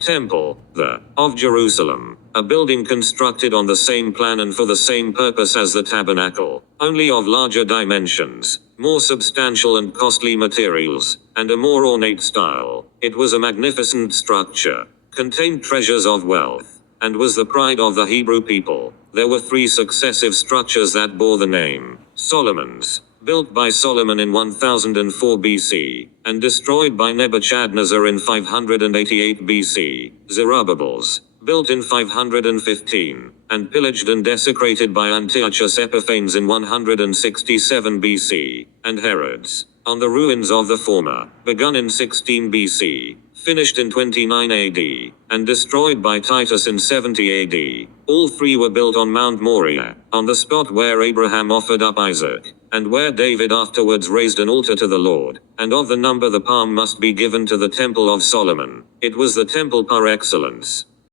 Temple, of Jerusalem, a building constructed on the same plan and for the same purpose as the tabernacle, only of larger dimensions, more substantial and costly materials, and a more ornate style. It was a magnificent structure, contained treasures of wealth, and was the pride of the Hebrew people. There were 3 successive structures that bore the name Solomon's, built by Solomon in 1004 BC, and destroyed by Nebuchadnezzar in 588 BC, Zerubbabel's, built in 515, and pillaged and desecrated by Antiochus Epiphanes in 167 BC, and Herod's, on the ruins of the former, begun in 16 BC, finished in 29 AD, and destroyed by Titus in 70 AD. All 3 were built on Mount Moriah, on the spot where Abraham offered up Isaac, and where David afterwards raised an altar to the Lord, and of the number the palm must be given to the Temple of Solomon. It was the temple par excellence.